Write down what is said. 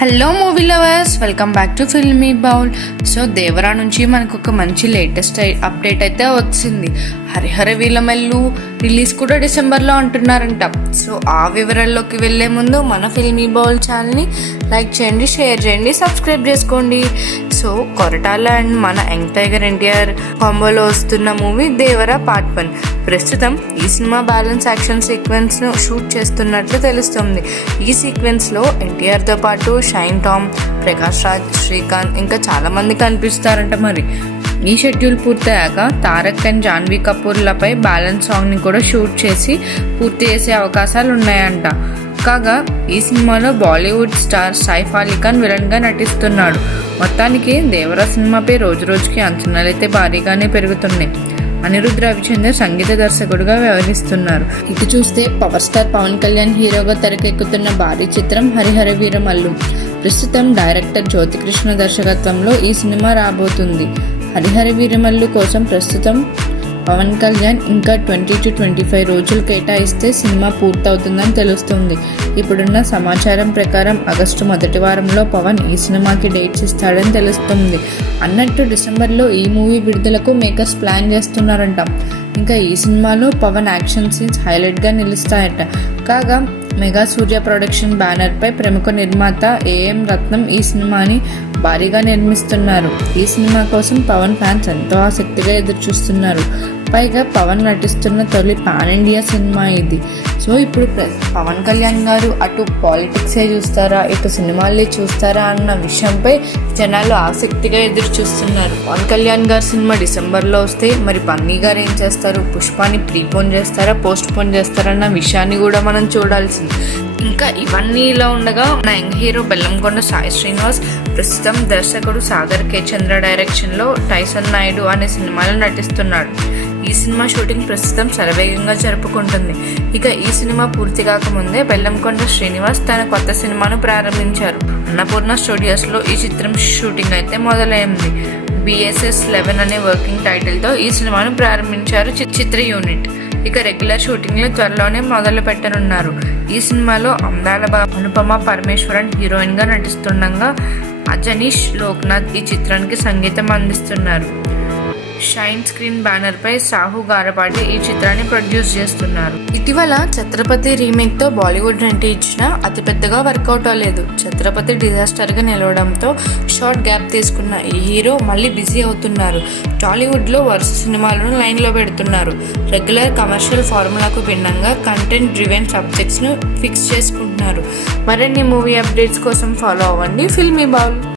Hello movie lovers, welcome back to filmy bowl. So Devara నుంచి మనకు ఒక మంచి లేటెస్ట్ అప్డేట్ అయితే వచ్చింది. హరిహర వీలమెల్లు రిలీజ్ కూడా డిసెంబర్లో అంటున్నారంట. సో ఆ వివరాల్లోకి వెళ్ళే ముందు మన ఫిల్మీ బౌల్ ఛానల్ని లైక్ చేయండి, షేర్ చేయండి, సబ్స్క్రైబ్ చేసుకోండి. సో కొరటాల అండ్ మన యంగ్ టైగర్ ఎన్టీఆర్ కాంబోలో వస్తున్న మూవీ దేవరా పార్ట్ 1. ప్రస్తుతం ఈ సినిమా బ్యాలెన్స్ యాక్షన్ సీక్వెన్స్ను షూట్ చేస్తున్నట్లు తెలుస్తుంది. ఈ సీక్వెన్స్లో ఎన్టీఆర్తో పాటు షైన్ టామ్, ప్రకాష్ రాజ్, శ్రీకాంత్ ఇంకా చాలామంది కనిపిస్తారంట. మరి ఈ షెడ్యూల్ పూర్తయ్యాక తారక్ అండ్ జాన్వీ కపూర్లపై బ్యాలెన్స్ సాంగ్ని కూడా షూట్ చేసి పూర్తి చేసే అవకాశాలు ఉన్నాయంట. కాగా ఈ సినిమాలో బాలీవుడ్ స్టార్ సైఫ్ అలీ ఖాన్ విలన్గా నటిస్తున్నాడు. మొత్తానికి దేవరా సినిమాపై రోజు రోజుకి అంచనాలైతే భారీగానే పెరుగుతున్నాయి. అనిరుద్ధ్ రవిచందర్ సంగీత దర్శకుడుగా వ్యవహరిస్తున్నారు. ఇటు చూస్తే పవర్ స్టార్ పవన్ కళ్యాణ్ హీరోగా తెరకెక్కుతున్న భారీ చిత్రం హరిహర వీరమల్లు. ప్రస్తుతం డైరెక్టర్ జ్యోతికృష్ణ దర్శకత్వంలో ఈ సినిమా రాబోతుంది. హరిహర వీరమల్లు కోసం ప్రస్తుతం పవన్ కళ్యాణ్ ఇంకా 20 to 25 రోజులు కేటాయిస్తే సినిమా పూర్తవుతుందని తెలుస్తుంది. ఇప్పుడున్న సమాచారం ప్రకారం ఆగస్టు మొదటి వారంలో పవన్ ఈ సినిమాకి డేట్స్ ఇస్తాడని తెలుస్తుంది. అన్నట్టు డిసెంబర్లో ఈ మూవీ విడుదలకు మేకర్స్ ప్లాన్ చేస్తున్నారంట. ఇంకా ఈ సినిమాలో పవన్ యాక్షన్ సీన్స్ హైలైట్గా నిలుస్తాయట. కాగా మెగా సూర్య ప్రొడక్షన్ బ్యానర్పై ప్రముఖ నిర్మాత ఏఎం రత్నం ఈ సినిమాని భారీగా నిర్మిస్తున్నారు. ఈ సినిమా కోసం పవన్ ఫ్యాన్స్ ఎంతో ఆసక్తిగా ఎదురు చూస్తున్నారు. పైగా పవన్ నటిస్తున్న తొలి పాన్ ఇండియా సినిమా ఇది. సో ఇప్పుడు పవన్ కళ్యాణ్ గారు అటు పాలిటిక్సే చూస్తారా, ఇటు సినిమాలే చూస్తారా అన్న విషయంపై జనాలు ఆసక్తిగా ఎదురు చూస్తున్నారు. పవన్ కళ్యాణ్ గారి సినిమా డిసెంబర్లో వస్తే మరి బన్నీ గారు ఏం చేస్తారు, పుష్పాని ప్రీపోన్ చేస్తారా, పోస్ట్ పోన్ చేస్తారన్న విషయాన్ని కూడా మనం చూడాల్సింది. ఇంకా ఇవన్నీ ఇలా ఉండగా నా యంగ్ హీరో బెల్లంకొండ సాయి శ్రీనివాస్ ప్రస్తుతం దర్శకుడు సాగర్ కే చంద్ర డైరెక్షన్లో టైసన్ నాయుడు అనే సినిమాలో నటిస్తున్నాడు. ఈ సినిమా షూటింగ్ ప్రస్తుతం శరవేగంగా జరుపుకుంటుంది. ఇక ఈ సినిమా పూర్తి కాకముందే బెల్లంకొండ శ్రీనివాస్ తన కొత్త సినిమాను ప్రారంభించారు. అన్నపూర్ణ స్టూడియోస్లో ఈ చిత్రం షూటింగ్ అయితే మొదలైంది. BSS 11 అనే వర్కింగ్ టైటిల్తో ఈ సినిమాను ప్రారంభించారు చిత్ర యూనిట్. ఇక రెగ్యులర్ షూటింగ్లు త్వరలోనే మొదలు పెట్టనున్నారు. ఈ సినిమాలో అందాల అనుపమ పరమేశ్వరన్ హీరోయిన్గా నటిస్తుండగా అజనీష్ లోక్నాథ్ ఈ చిత్రానికి సంగీతం అందిస్తున్నారు. షైన్ స్క్రీన్ బ్యానర్ పై సాహు గారపాటి ఈ చిత్రాన్ని ప్రొడ్యూస్ చేస్తున్నారు. ఇటీవల ఛత్రపతి రీమేక్ తో బాలీవుడ్ ఎంట్రీ ఇచ్చినా అతిపెద్దగా వర్కౌట్ అవ్వలేదు. ఛత్రపతి డిజాస్టర్ గా నిలవడంతో షార్ట్ గ్యాప్ తీసుకున్న ఈ హీరో మళ్ళీ బిజీ అవుతున్నారు. టాలీవుడ్ లో వరుస సినిమాలను లైన్ లో పెడుతున్నారు. రెగ్యులర్ కమర్షియల్ ఫార్ములాకు భిన్నంగా కంటెంట్ డ్రివెన్ సబ్జెక్ట్స్ ను ఫిక్స్ చేసుకుంటున్నారు. మరిన్ని మూవీ అప్డేట్స్ కోసం ఫాలో అవ్వండి ఫిల్మీ బౌల్.